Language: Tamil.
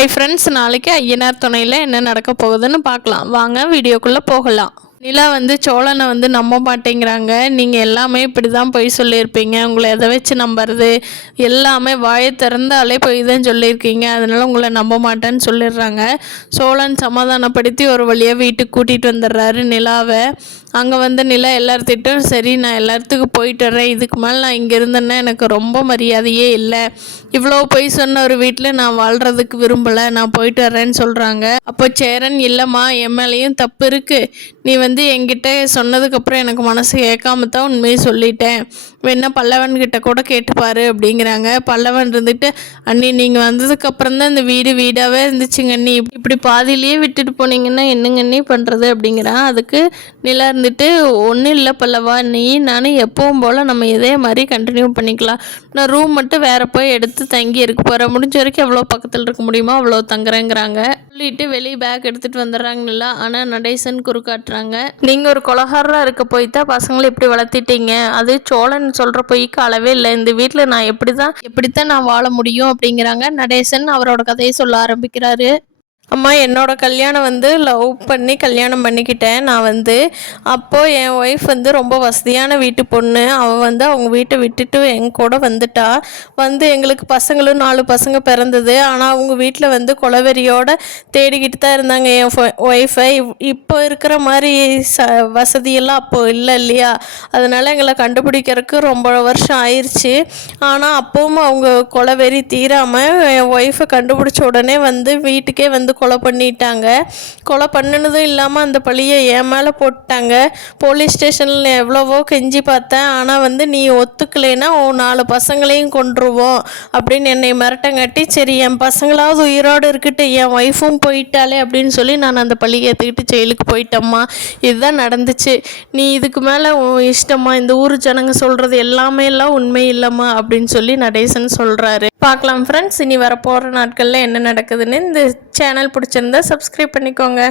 ஹாய் ஃப்ரெண்ட்ஸ், நாளைக்கு ஐயனார் துணையில் என்ன நடக்க போகுதுன்னு பார்க்கலாம். வாங்க வீடியோக்குள்ளே போகலாம். நிலா சோழனை நம்ப மாட்டேங்கிறாங்க. நீங்கள் எல்லாமே இப்படி தான் பொய் சொல்லியிருப்பீங்க, உங்களை எதை வச்சு நம்புறது, எல்லாமே வாயை திறந்தாலே பொய் தான் சொல்லியிருக்கீங்க, அதனால் உங்களை நம்ப மாட்டேன்னு சொல்லிடுறாங்க. சோழன் சமாதானப்படுத்தி ஒரு வழியாக வீட்டுக்கு கூட்டிகிட்டு வந்துடுறாரு நிலாவை. அங்கே நிலா எல்லார்த்திட்டும் சரி நான் எல்லாத்துக்கும் போயிட்டு வரேன், இதுக்கு மேலே நான் இங்கே இருந்தேன்னா எனக்கு ரொம்ப மரியாதையே இல்லை, இவ்வளோ பொய் சொன்ன ஒரு வீட்டில் நான் வாழ்கிறதுக்கு விரும்பலை, நான் போயிட்டு வரேன்னு சொல்கிறாங்க. அப்போ சேரன் இல்லைம்மா, என் மேலேயும் தப்பு இருக்குது, நீ என்கிட்ட சொன்னதுக்கப்புறம் எனக்கு மனசு கேட்காம தான் உண்மையை சொல்லிட்டேன், வேணா பல்லவன்கிட்ட கூட கேட்டுப்பாரு அப்படிங்கிறாங்க. பல்லவன் அண்ணி நீங்கள் வந்ததுக்கப்புறம் தான் இந்த வீடு வீடாகவே இருந்துச்சுங்க, அண்ணி இப்படி பாதியிலேயே விட்டுட்டு போனீங்கன்னா என்னங்க அண்ணி பண்ணுறது அப்படிங்கிறான். அதுக்கு நிலா ஒன்றும் இல்லை பல்லவா, நீ நானும் எப்பவும் போல் நம்ம இதே மாதிரி கண்டினியூ பண்ணிக்கலாம், நான் ரூம் மட்டும் வேறு போய் எடுத்து தங்கி இருக்க போகிறேன், முடிஞ்ச வரைக்கும் எவ்வளோ பக்கத்தில் இருக்க முடியுமோ அவ்வளோ தங்குறேங்கிறாங்க. சொல்லிட்டு வெளியே பேக் எடுத்துகிட்டு வந்துடுறாங்க நிலா. ஆனால் நடேசன் குறுக்காட்டுறாங்க, நீங்கள் ஒரு கொலகாரராக இருக்க போய்த்தான் பசங்களை இப்படி வளர்த்திட்டீங்க, அது சோழன் சொல்கிற பொய்க்கு அளவே இல்லை, இந்த வீட்டில் நான் எப்படித்தான் நான் வாழ முடியும் அப்படிங்கிறாங்க. நடேசன் அவரோட கதையை சொல்ல ஆரம்பிக்கிறாரு. அம்மா, என்னோட கல்யாணம் லவ் பண்ணி கல்யாணம் பண்ணிக்கிட்டேன் நான் அப்போது என் ஒய்ஃப் ரொம்ப வசதியான வீட்டு பொண்ணு, அவள் அவங்க வீட்டை விட்டுட்டு எங்க கூட வந்துட்டா. எங்களுக்கு பசங்களும் 4 பசங்க பிறந்தது. ஆனால் அவங்க வீட்டில் கொலவெறியோடு தேடிக்கிட்டு தான் இருந்தாங்க என் ஒய்ஃபை. இப்போ இருக்கிற மாதிரி வசதியெல்லாம் அப்போது இல்லை இல்லையா, அதனால் எங்களை கண்டுபிடிக்கிறதுக்கு ரொம்ப வருஷம் ஆயிடுச்சு. ஆனால் அப்பவும் அவங்க கொலவெறி தீராமல் என் ஒய்ஃபை கண்டுபிடிச்ச உடனே வீட்டுக்கே கொலை பண்ணிட்டாங்க. கொலை பண்ணினதும் இல்லாமல் அந்த பழியை என் மேலே போட்டாங்க. போலீஸ் ஸ்டேஷனில் எவ்வளவோ கெஞ்சி பார்த்தேன், ஆனால் நீ ஒத்துக்கலைன்னா 4 பசங்களையும் கொன்றுவோம் அப்படின்னு என்னை மிரட்டங்காட்டி, சரி என் பசங்களாவது உயிரோடு இருக்கட்டு, என் ஒய்ஃபும் போயிட்டாலே அப்படின்னு சொல்லி நான் அந்த பழியை ஏற்றுக்கிட்டு ஜெயிலுக்கு போயிட்டம்மா. இதுதான் நடந்துச்சு, நீ இதுக்கு மேலே இஷ்டமா, இந்த ஊர் ஜனங்க சொல்கிறது எல்லாமே எல்லாம் உண்மை இல்லைம்மா அப்படின்னு சொல்லி நடேசன் சொல்கிறாரு. பார்க்கலாம் ஃப்ரெண்ட்ஸ், இனி வரப்போகிற நாட்களில் என்ன நடக்குதுன்னு. இந்த சேனல் பிடிச்சிருந்தா சப்ஸ்கிரைப் பண்ணிக்கோங்க.